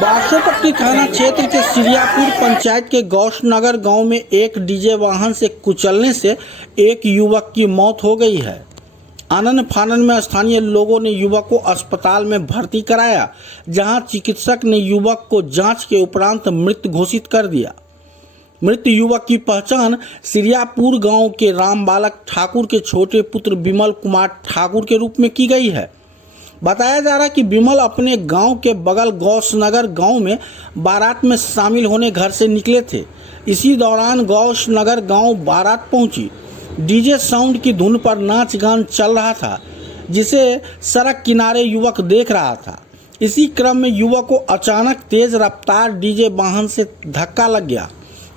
बासोपट्टी थाना क्षेत्र के सिरियापुर पंचायत के गौशनगर गांव में एक डीजे वाहन से कुचलने से एक युवक की मौत हो गई है। आनन फानन में स्थानीय लोगों ने युवक को अस्पताल में भर्ती कराया, जहां चिकित्सक ने युवक को जांच के उपरांत मृत घोषित कर दिया। मृत युवक की पहचान सिरियापुर गांव के राम बालक ठाकुर के छोटे पुत्र विमल कुमार ठाकुर के रूप में की गई है। बताया जा रहा है कि विमल अपने गांव के बगल गौशनगर गांव में बारात में शामिल होने घर से निकले थे। इसी दौरान गौशनगर गांव बारात पहुंची। डीजे साउंड की धुन पर नाच गान चल रहा था, जिसे सड़क किनारे युवक देख रहा था। इसी क्रम में युवक को अचानक तेज रफ्तार डीजे वाहन से धक्का लग गया।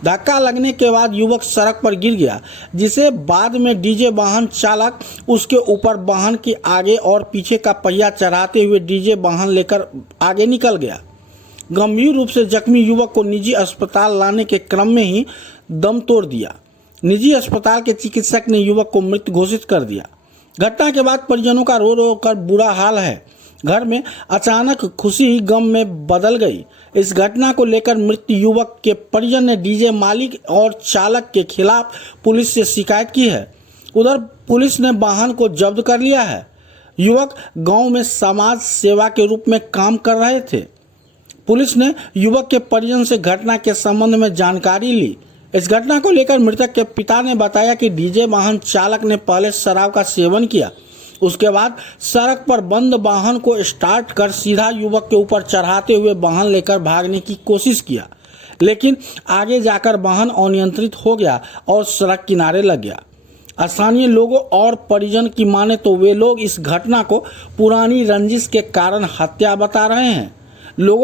धक्का लगने के बाद युवक सड़क पर गिर गया, जिसे बाद में डीजे वाहन चालक उसके ऊपर वाहन के आगे और पीछे का पहिया चढ़ाते हुए डीजे वाहन लेकर आगे निकल गया। गंभीर रूप से जख्मी युवक को निजी अस्पताल लाने के क्रम में ही दम तोड़ दिया। निजी अस्पताल के चिकित्सक ने युवक को मृत घोषित कर दिया। घटना के बाद परिजनों का रो रो कर बुरा हाल है। घर में अचानक खुशी गम में बदल गई। इस घटना को लेकर मृत युवक के परिजन ने डीजे मालिक और चालक के खिलाफ पुलिस से शिकायत की है। उधर पुलिस ने वाहन को जब्त कर लिया है। युवक गांव में समाज सेवा के रूप में काम कर रहे थे। पुलिस ने युवक के परिजन से घटना के संबंध में जानकारी ली। इस घटना को लेकर मृतक के पिता ने बताया कि डीजे वाहन चालक ने पहले शराब का सेवन किया, उसके बाद सड़क पर बंद वाहन को स्टार्ट कर सीधा युवक के ऊपर चढ़ाते हुए वाहन लेकर भागने की कोशिश किया, लेकिन आगे जाकर वाहन अनियंत्रित हो गया और सड़क किनारे लग गया। स्थानीय लोगों और परिजन की माने तो वे लोग इस घटना को पुरानी रंजिश के कारण हत्या बता रहे हैं। लोगों